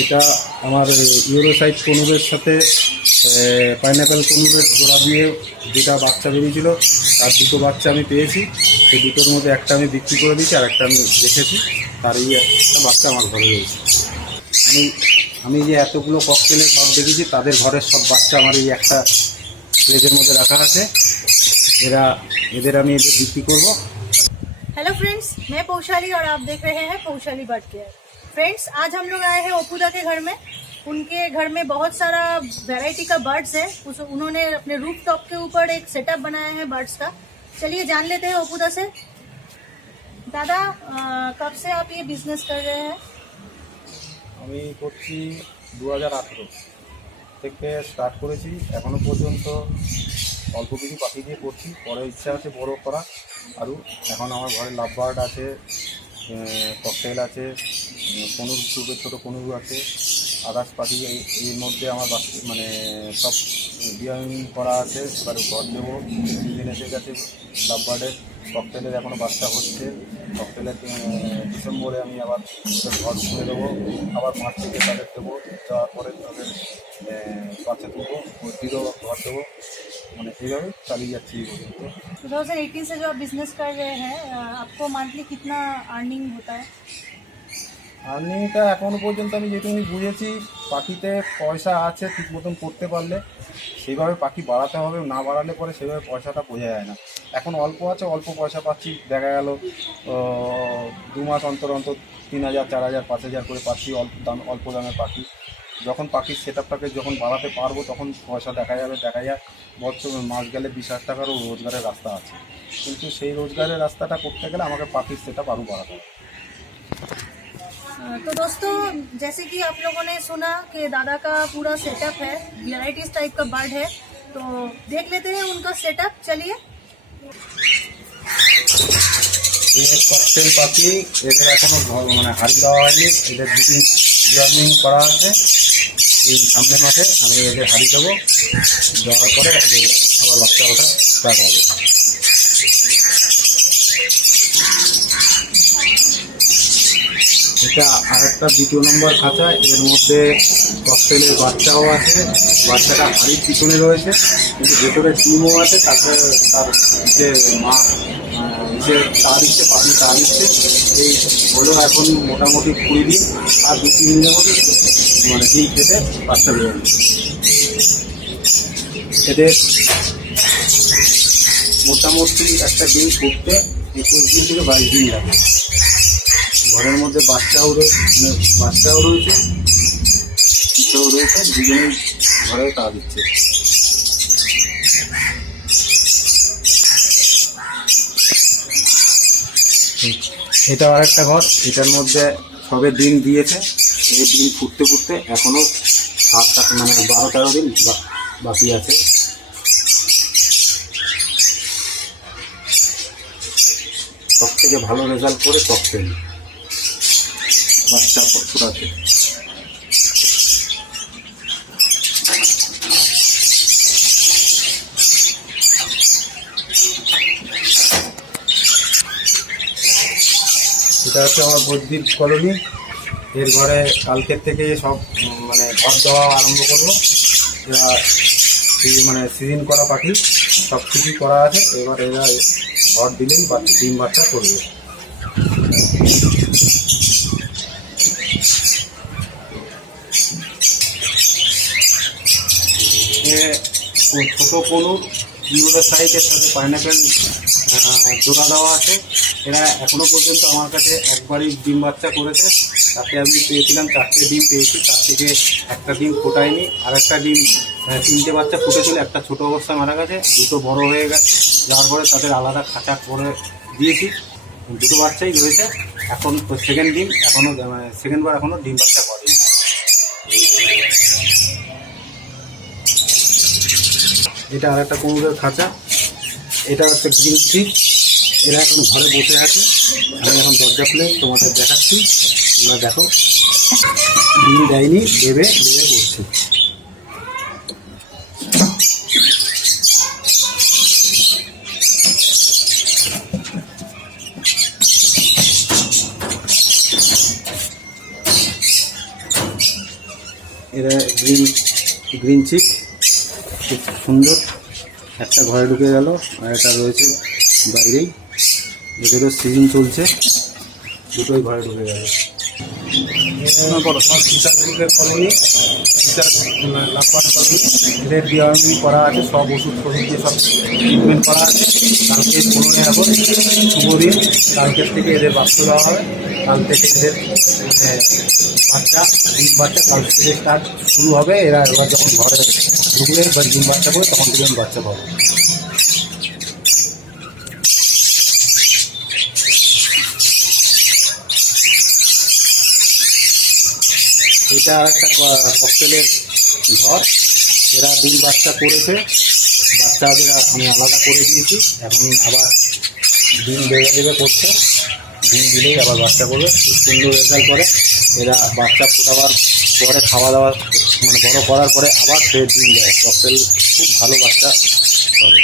এটা আমার ইউরোসাইড কনুরের সাথে পাইনাপেল কনুরের জোড়া দিয়ে যেটা বাচ্চা বেরিয়েছিল তার দুটো বাচ্চা আমি পেয়েছি। সেই দুটোর মধ্যে একটা আমি বিক্রি করে দিয়েছি আর একটা আমি রেখেছি। তার এই একটা বাচ্চা আমার ঘরে রয়েছে। আমি যে এতগুলো ককটেলের ঘর দেখেছি তাদের ঘরের সব বাচ্চা আমার এই একটা ফ্রিজের মধ্যে রাখা আছে। এদের আমি বিক্রি করবো। हेलो फ्रेंड्स, मैं पौशाली और आप देख रहे हैं पौशाली बर्ड केयर। फ्रेंड्स, आज हम लोग आए हैं ओपुदा के घर में। उनके घर में बहुत सारा वैरायटी का बर्ड्स है। उन्होंने अपने रूफ टॉप के ऊपर एक सेटअप बनाया है बर्ड्स का। चलिए जान लेते हैं ओपुदा से। दादा, कब से आप ये बिजनेस कर रहे हैं? আমি করছি 2018 থেকে স্টার্ট করেছি। এখনো পর্যন্ত অল্প কিছু পাখি দিয়ে করছি, পরে ইচ্ছা আছে বড় করা আরও। এখন আমার ঘরে লাভ বার্ড আছে, ককটেল আছে, কনুর গ্রুপের ছোটো কনুর আছে, আদার্স পাখি এর মধ্যে আমার মানে সব ডিজাইন করা আছে। এবার ঘর দেবো, সিজন এসে গেছে লাভ বার্ডের। ককটেলের এখনও বাচ্চা হচ্ছে। ককটেলের ডিসেম্বরে আমি আবার ঘর খুলে দেবো, আবার মাঠ থেকে তাদের দেবো, দেওয়ার পরে তাদের বাচ্চা তুলবো, ওইটিরও ঘর দেবো। মানে এইভাবে চালিয়ে যাচ্ছি এই পর্যন্ত। 2018 से जो आप बिजनेस कर रहे हैं, आपको मंथली कितना अर्निंग होता है? আর্নিংটা এখনও পর্যন্ত আমি যেটুকু বুঝেছি, পাখিতে পয়সা আছে ঠিক মতন করতে পারলে। সেইভাবে পাখি বাড়াতে হবে, না বাড়ালে পরে সেভাবে পয়সাটা বোঝা যায় না। এখন অল্প আছে, অল্প পয়সা পাচ্ছি। দেখা গেল 2 মাস অন্তর অন্তর 3000, 4000, 5000 করে পাচ্ছি অল্প দামের পাখি। যখন পাখির সেটআপটাকে যখন বাড়াতে পারবো তখন পয়সা দেখা যায়। বছর মাস গেলে 20,000 টাকারও রোজগারের রাস্তা আছে, কিন্তু সেই রোজগারের রাস্তাটা করতে গেলে আমাকে পাখির সেটআপ আরও বাড়াতে হবে। तो दोस्तों, जैसे कि आप लोगों ने सुना कि दादा का पूरा सेटअप है, वैराइटीज टाइप का बर्ड है, तो देख लेते हैं उनका सेटअप। चलिए। ককটেল পাখি, এদের এখনো মানে হাড়ি দেওয়া হয়নি। এদের ডিজাইনিং করা আছে। এই সামনের মাঠে আমি এদের হাড়ি দেবো, দেওয়ার পরে এদের আবার বাচ্চা ওঠা স্টার্ট হবে। এটা আরেকটা 2 নম্বর খাঁচা। এর মধ্যে ককটেলের বাচ্চাও আছে। বাচ্চাটা হাড়ির পিছনে রয়েছে, কিন্তু ভেতরে ডিমও আছে। তারপরে তার যে মা যে তার ইচ্ছে, পাখি তার ইচ্ছে। এই হলো এখন মোটামুটি 20 দিন, আর 2-3 দিনের মধ্যে মানে ডিম খেতে বাচ্চা বেরোবে। এদের মোটামুটি একটা ডিম ফুটতে 21 দিন থেকে 22 দিন লাগে। ঘরের মধ্যে বাচ্চাও রয়েছে, পিঠেও রয়েছে, দুজনেই ঘরে তা দিচ্ছে। এটা আর একটা ঘর, এটার মধ্যে সবে ডিম দিয়েছে। এই ডিম ফুটতে এখনো 12-13 দিন বাকি আছে। সব থেকে ভালো রেজাল্ট করে ককটেল বাচ্চা ফোটাতে। এটা হচ্ছে আমার বৈদ্যুতিক কলোনি। এর ঘরে কালকের থেকে সব মানে ঘর দেওয়া আরম্ভ করলো। মানে সিজন করা পাখি সব কিছুই করা আছে। এবার এরা ঘর দিলেই ডিম বাচ্চা করবে। ছোটো কনুর ইউরোসাইডের সাথে পাইনাপেল জোড়া দেওয়া আছে। এরা এখনও পর্যন্ত আমার কাছে একবারই ডিম বাচ্চা করেছে। তাতে আমি পেয়েছিলাম 4টে ডিম পেয়েছি, তার থেকে একটা ডিম ফোটায়নি। আর একটা ডিম 3টে বাচ্চা ফুটেছিল, একটা ছোটো অবস্থায় মারা গেছে, দুটো বড় হয়ে যাওয়ার পরে তাদের আলাদা খাঁচা করে দিয়েছি। 2টো বাচ্চাই রয়েছে। এখন সেকেন্ডবার এখনও ডিম বাচ্চা করেনি। এটা আর একটা কুমিরের খাঁচা। এটা হচ্ছে গ্রিন চিক। এরা এখন ঘরে বসে আছে। আমি এখন দরজা খুলে তোমাদের দেখাচ্ছি, তোমরা দেখো। ডিম দেয়নি, দেবে করছে। এরা গ্রিন চিক, খুব সুন্দর। একটা ঘরে ঢুকে গেল আর একটা রয়েছে বাইরেই। এদেরও সিজন চলছে, দুটোই ঘরে ঢুকে গেল। সব ফিচারগুলোকে কলোনি, ফিচার লাভবান কলোনি, এদের ডিওয়ার্মিং করা আছে, সব ওষুধ দিয়ে সব ট্রিটমেন্ট করা আছে। কালকে 15 আগস্ট শুভ দিন। কালকের থেকে এদের বাচ্চা দেওয়া হবে। কাল থেকে এদের ডিম বাচ্চা কাল থেকে স্টার্ট শুরু হবে। এরা এবার যখন ঘরে ঢুকলে বা ডিম বাচ্চা করে তখন থেকে আমি বাচ্চা পাবো। এটা একটা ককটেলের ঘর। এরা ডিম বাচ্চা করেছে, বাচ্চাদের আমি আলাদা করে দিয়েছি। এখন আবার ডিম দেবে করছে, ডিম দিলেই আবার বাচ্চা করবে। খুব সুন্দর রেজাল্ট করে। এরা বাচ্চা ফোটাবার পরে খাওয়া দাওয়া মানে বড় করার পরে আবার ফের ডিম দেয়। ককটেল খুব ভালো বাচ্চা করে।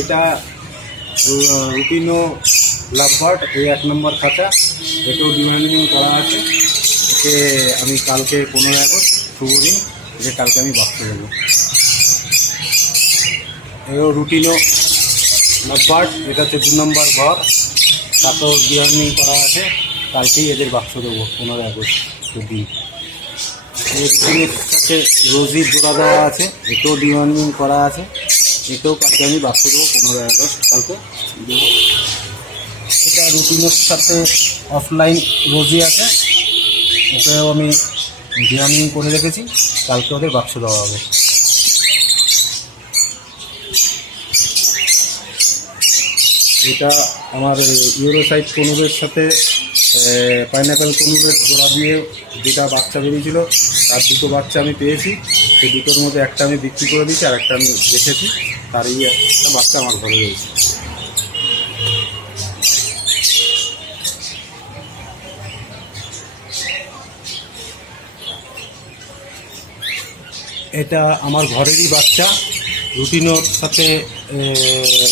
এটা রুটিনো লাভবার্ড, এই 1 নম্বর খাঁচা। এটাও ডিমান্ডিং করা আছে। একে আমি কালকে 15 আগস্ট শুভ দিন, যে কালকে আমি বাচ্চা দেবো। এও রুটিনো লাভবার্ড, এটা হচ্ছে 2 নম্বর ঘর, তাতেও ডিমান্ডিং করা আছে। কালকেই এদের বাক্স দেবো 15 আগস্ট দিন। এই রুটিনের সাথে রোজির জোড়া দেওয়া আছে, এটাও ডিমান্ডিং করা আছে। এটাও কালকে আমি বাক্স দেবো 15 আগস্ট কালকে দেবো। এটা রুটিনের সাথে অফলাইন রোজি আছে, ওকেও আমি ডিমান্ডিং করে রেখেছি। কালকে ওদের বাক্স দেওয়া হবে। এটা আমার ইউরোসাইড কনুরের সাথে পাইনাপেল কনুরের জোড়া দিয়ে দুটা বাচ্চা বেরিয়েছিল, তার দুটো বাচ্চা আমি পেয়েছি। সেই দুটোর মধ্যে একটা আমি বিক্রি করে দিয়েছি আর একটা আমি রেখেছি। তার এই একটা বাচ্চা আমার ঘরে রয়েছে। এটা আমার ঘরেরই বাচ্চা, রুটিনোর সাথে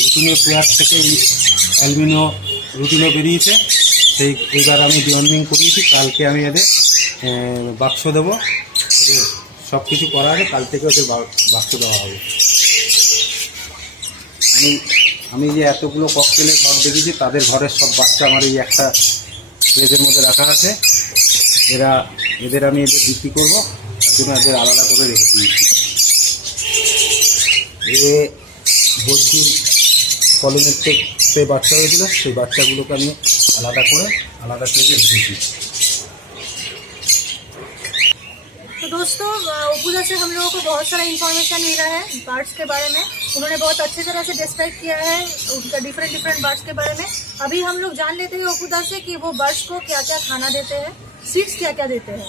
রুটিনো পেয়ার থেকে অ্যালবিনো রুটিনো বেরিয়েছে। সেই এবার আমি ডিওয়ার্মিং করিয়েছি। কালকে আমি এদের বাক্স দেবো। এদের সব কিছু করা আছে, কাল থেকে ওদের বাক্স দেওয়া হবে। আমি যে এতগুলো ককটেলের ঘর দেখেছি, তাদের ঘরের সব বাচ্চা আমার এই একটা ফ্রিজের মধ্যে রাখা আছে। এদের আমি বিক্রি করবো, তার জন্য এদের আলাদা করে রেখে দিয়েছি। বদ্যুর কলোনির থেকে বাচ্চা হয়েছিল, সেই বাচ্চাগুলোকে আমি আলাদা করে আলাদা করে রেখেছি। तो दोस्तों ओपुदा से हम लोगों को बहुत सारा इन्फॉर्मेशन मिला है बर्ड्स के बारे में। उन्होंने बहुत अच्छी तरह से डिस्क्राइब किया है उनका डिफरेंट बर्ड्स के बारे में। अभी हम लोग जान लेते हैं ओपुदा से कि वो बर्ड्स को क्या क्या खाना देते हैं, सीड्स क्या क्या देते हैं।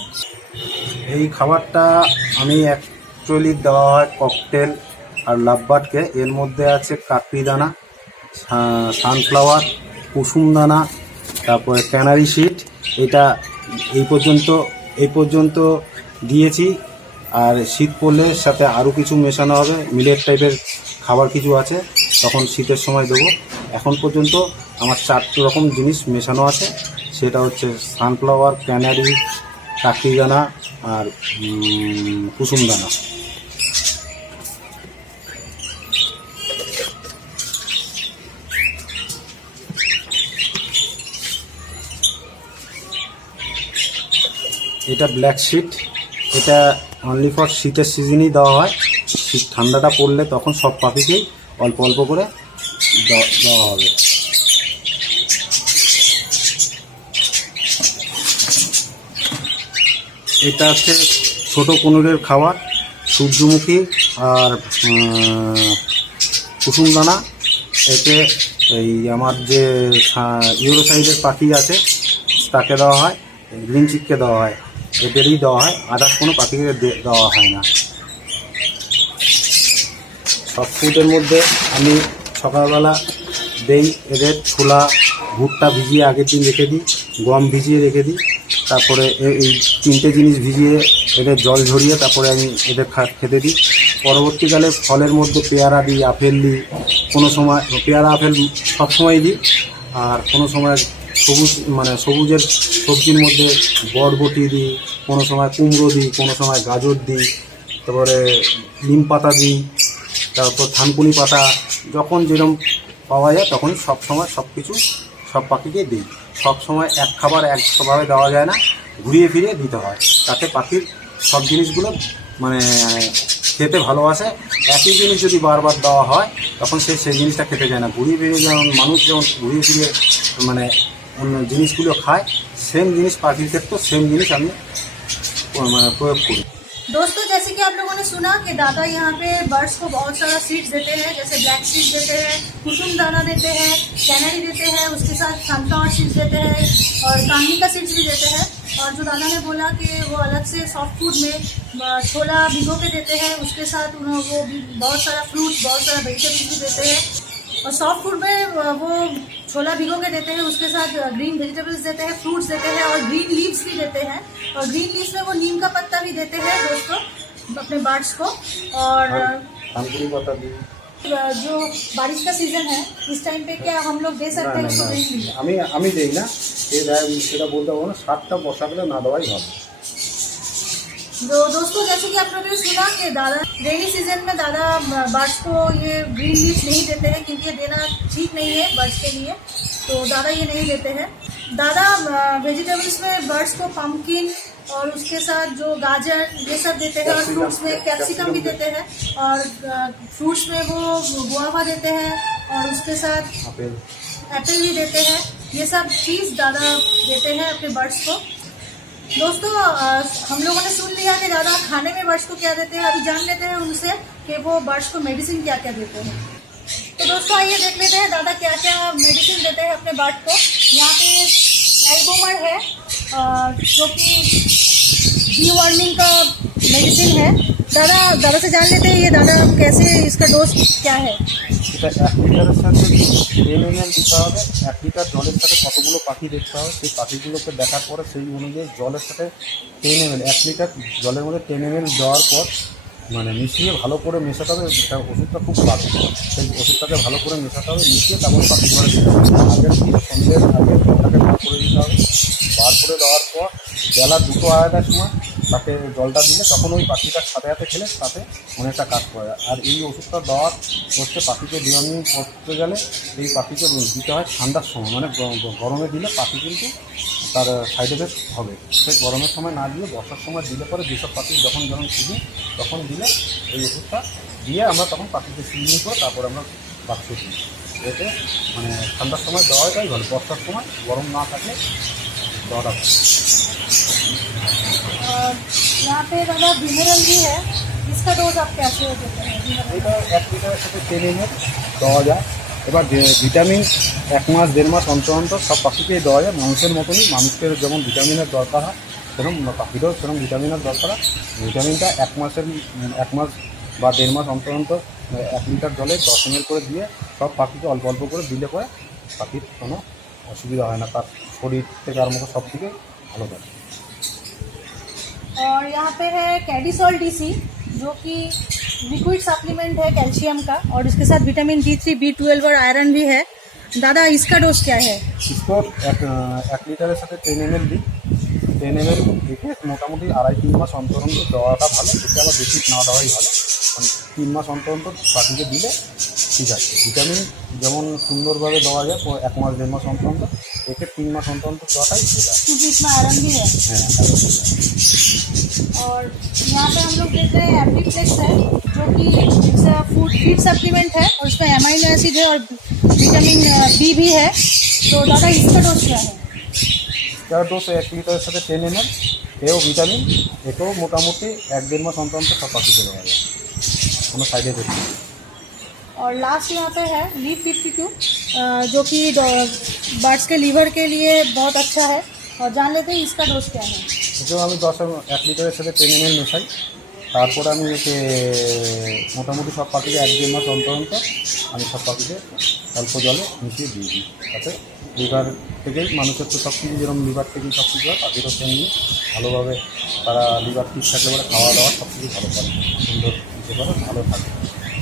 এই খাবারটা আমি অ্যাকচুয়ালি দেওয়া হয় ককটেল আর লাভবার্ডকে। এর মধ্যে আছে কাকড়ি দানা, সানফ্লাওয়ার, কুসুম দানা, তারপরে ক্যানারি শিট। এটা এই পর্যন্ত দিয়েছি। আর শীত পড়লে সাথে আরও কিছু মেশানো হবে, মিলেট টাইপের খাবার কিছু আছে, তখন শীতের সময় দেবো। এখন পর্যন্ত আমার 4 রকম জিনিস মেশানো আছে। সেটা হচ্ছে সানফ্লাওয়ার, ক্যানারি, কাকড়ি দানা আর কুসুম দানা। এটা ব্ল্যাক শিট, এটা অনলি ফর শীতের সিজনেই দেওয়া হয়। শীত ঠান্ডাটা পড়লে তখন সব পাখিকেই অল্প অল্প করে দেওয়া হবে। এটা হচ্ছে ছোটো কনুরের খাবার, সূর্যমুখী আর কুসুম দানা। এতে এই আমার যে ইউরোসাইডের পাখি আছে তাকে দেওয়া হয়, গ্রিন চিককে দেওয়া হয়, এদেরই দেওয়া হয়। আদার্স কোনো পাখিকে দেওয়া হয় না। সব ফুডের মধ্যে আমি সকালবেলা দেই এদের ছোলা, ভুট্টা ভিজিয়ে আগের দিন রেখে দিই, গম ভিজিয়ে রেখে দিই। তারপরে এই 3টে জিনিস ভিজিয়ে এদের জল ঝরিয়ে তারপরে আমি এদের খেতে দিই। পরবর্তীকালে ফলের মধ্যে পেয়ারা দিই, আপেল দিই। কোনো সময় পেয়ারা আপেল সবসময় দিই, আর কোনো সময় সবুজ মানে সবুজের সবজির মধ্যে বরবটি দিই, কোনো সময় কুমড়ো দিই, কোনো সময় গাজর দিই, তারপরে নিম পাতা দিই, তারপর থানকুনি পাতা, যখন যেরকম পাওয়া যায় তখন সব সময় সব কিছু সব পাখিকে দিই। সব সময় এক খাবার একভাবে দেওয়া যায় না, ঘুরিয়ে ফিরিয়ে দিতে হয়, তাতে পাখির সব জিনিসগুলো মানে খেতে ভালোবাসে। একই জিনিস যদি বারবার দেওয়া হয় তখন সেই জিনিসটা খেতে চায় না। ঘুরিয়ে ফিরিয়ে যেমন মানুষ যেমন ঘুরিয়ে ফিরিয়ে মানে অন্য জিনিসগুলো খায়, সেম জিনিস পাখির ক্ষেত্রেও সেম জিনিস আমি মানে প্রয়োগ করি। दोस्तों, जैसे कि आप लोगों ने सुना कि दादा यहाँ पे बर्ड्स को बहुत सारा सीड्स देते हैं, जैसे ब्लैक सीड्स देते हैं, कुसुम दाना देते हैं, कैनरी देते हैं, उसके साथ सनफ्लावर सीड्स देते हैं और कामनी का सीड्स भी देते हैं। और जो दादा ने बोला कि वो अलग से सॉफ्ट फूड में छोला भिगो के देते हैं, उसके साथ वो भी बहुत सारा फ्रूट्स, बहुत सारा वेजिटेबल्स भी देते हैं। और सॉफ्ट फूड में वो छोला भिगो के देते हैं, उसके साथ ग्रीन वेजिटेबल्स देते हैं, फ्रूट्स देते हैं और ग्रीन लीव्स भी देते हैं। और ग्रीन लीव्स में वो नीम का पत्ता भी देते हैं दोस्तों अपने बर्ड्स को। और থানকুনি পাতা দিই। जो बारिश का सीजन है, इस टाइम पे क्या हम लोग दे सकते हैं इसको ग्रीन लीव? আমি দেই না, সেটা বলতে পারবো না, সারটা বসালে না দেওয়াই ভালো। तो दोस्तों, जैसे कि आप लोगों ने सुना कि दादा रेनी सीजन में दादा बर्ड्स को ये ग्रीन लीव्स नहीं देते हैं क्योंकि ये देना ठीक नहीं है बर्ड्स के लिए, तो दादा ये नहीं देते हैं। दादा वेजिटेबल्स में बर्ड्स को पम्पकिन और उसके साथ जो गाजर ये सब देते हैं, और फ्रूट्स में कैप्सिकम भी देते हैं, और फ्रूट्स में वो गुआवा देते हैं और उसके साथ एप्पल भी देते हैं। ये सब चीज़ दादा देते हैं अपने बर्ड्स को। दोस्तों, हम लोगों ने सुन लिया कि दादा खाने में बर्ड्स को क्या देते हैं। अभी जान लेते हैं उनसे कि वो बर्ड्स को मेडिसिन क्या क्या देते हैं। तो दोस्तों, आइए देख लेते हैं दादा क्या क्या मेडिसिन देते हैं अपने बर्ड को। यहाँ पे एल्बोमर है जो कि डीवर्मिंग का मेडिसिन है। दादा से जान लेते हैं ये दादा कैसे, इसका डोज क्या है। এটা 1 লিটারের সাথে 10 ml দিতে হবে। 1 লিটার জলের সাথে কতগুলো পাখি দেখতে হবে, সেই পাখিগুলোকে দেখার পরে সেই অনুযায়ী জলের সাথে 10 ml 1 লিটার জলের মধ্যে 10 ml দেওয়ার পর মানে মিশিয়ে ভালো করে মেশাতে হবে। এটা ওষুধটা খুব বাজে, সেই ওষুধটাকে ভালো করে মেশাতে হবে, মিশিয়ে তারপর পাখি ঘরে দিতে হবে। আগের দিন সন্ধ্যের আগে জলটাকে বার করে দিতে হবে। বার করে দেওয়ার পর বেলা 2-2:30টার সময় তাকে জলটা দিলে তখন ওই পাখিটার সাথে সাথে খেলে তাতে অনেকটা কাজ করে। আর এই ওষুধটা দেওয়ার হচ্ছে পাখিকে ডিওয়ার্মিং করতে গেলে এই পাখিকে দিতে হয় ঠান্ডার সময়, মানে গরমে দিলে পাখি কিন্তু তার সাইড এফেক্ট হবে। সেই গরমের সময় না দিয়ে বর্ষার সময় দিলে পরে যেসব পাখি যখন খুঁজি তখন দিলে এই ওষুধটা দিয়ে আমরা তখন পাখিকে সিলিং করে তারপর আমরা বাচ্চা দিই। এতে মানে ঠান্ডার সময় দেওয়াটাই ভালো, বর্ষার সময় গরম না থাকলে দেওয়াটা ভালো। यहाँ पे दादा मिनरल भी है, इसका डोज आप कैसे देते हैं? এটা 1 লিটারের সাথে 10 ml দেওয়া যায়। এবার ভিটামিন 1 মাস 1.5 মাস অন্তর অন্তর সব পাখিকেই দেওয়া যায়। মানুষের মতনই, মানুষের যেমন ভিটামিনের দরকার হয় সেরকম পাখিরও সেরকম ভিটামিনের দরকার হয়। ভিটামিনটা 1 মাস বা 1.5 মাস অন্তর অন্তর 1 লিটার জলে 10 ml করে দিয়ে সব পাখিকে অল্প অল্প করে দিলে পরে পাখির কোনো অসুবিধা হয় না, তার শরীর থেকে আরম্ভ করে সব থেকে ভালো থাকে। और यहाँ पे है कैडिसोल डीसी जो कि लिक्विड सप्लीमेंट है कैल्शियम का, और इसके साथ विटामिन D3, B12 और आयरन भी है। दादा इसका डोज क्या है? इसको 1 লিটারের সাথে 10 ml দিই। 10 ml একে মোটামুটি 2.5-3 মাস অন্তর অন্তর দেওয়াটা ভালো, এতে আবার বেশি না দেওয়াই ভালো। 3 মাস অন্তর অন্তর পাখিকে দিলে ঠিক আছে। ভিটামিন যেমন সুন্দরভাবে দেওয়া যায় 1 মাস 1.5 মাস অন্তর অন্তর, একে 3 মাস অন্তর অন্তর দেওয়াটাই সেটা। क्योंकि इसमें आयरन भी है। হ্যাঁ। और यहाँ पे हम लोग देते हैं एप्लीफ्लेक्स है जो कि फीड सप्लीमेंट है, और इसमें एमाइनो एसिड है और विटामिन बी भी है। तो दादा इसका डोज क्या है? যার ডোজ 1 লিটারের সাথে 10 ml, এও ভিটামিন, একেও মোটামুটি 1-1.5 মাস অন্তর অন্তর সব পাখিকে দেওয়া যায়, কোনো সাইড এফেক্ট নেই। और लास्ट यहाँ पे है लीव 52 जो कि बर्ड्स के लीवर के लिए बहुत अच्छा है। और जान लेते हैं इसका डोज क्या है। এটাও আমি 1 লিটারের সাথে 10 ml মেশাই, তারপরে আমি একে মোটামুটি সব পাখিকে 1-1.5 মাস অন্তর অন্তর আমি সব পাখিকে অল্প জলে মিশিয়ে দিয়ে দিই। তাতে লিভার থেকেই মানুষের তো সব কিছু যেরকম লিভার থেকেই সব কিছু হয়, পাখিরও তেমনি ভালোভাবে তারা লিভার ঠিক থাকলে পরে খাওয়া দাওয়া সব কিছু ভালো করে, সুন্দর দিতে পারে, ভালো থাকে।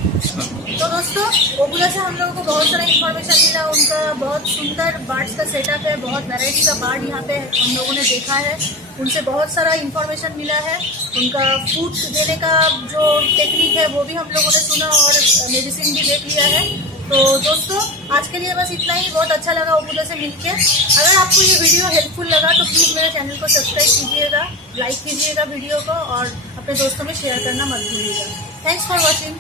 तो दोस्तों ओपुदा से हम लोगों को बहुत सारा इन्फॉर्मेशन मिला। उनका बहुत सुंदर बर्ड्स का सेटअप है, बहुत वैरायटी का बर्ड यहाँ पे हम लोगों ने देखा है। उनसे बहुत सारा इन्फॉर्मेशन मिला है। उनका फूड देने का जो टेक्निक है वो भी हम लोगों ने सुना और मेडिसिन भी देख लिया है। तो दोस्तों आज के लिए बस इतना ही। बहुत अच्छा लगा ओपुदा से मिलके। अगर आपको ये वीडियो हेल्पफुल लगा तो प्लीज़ मेरे चैनल को सब्सक्राइब कीजिएगा, लाइक कीजिएगा वीडियो को और अपने दोस्तों में शेयर करना मत भूलिएगा। Thanks for watching.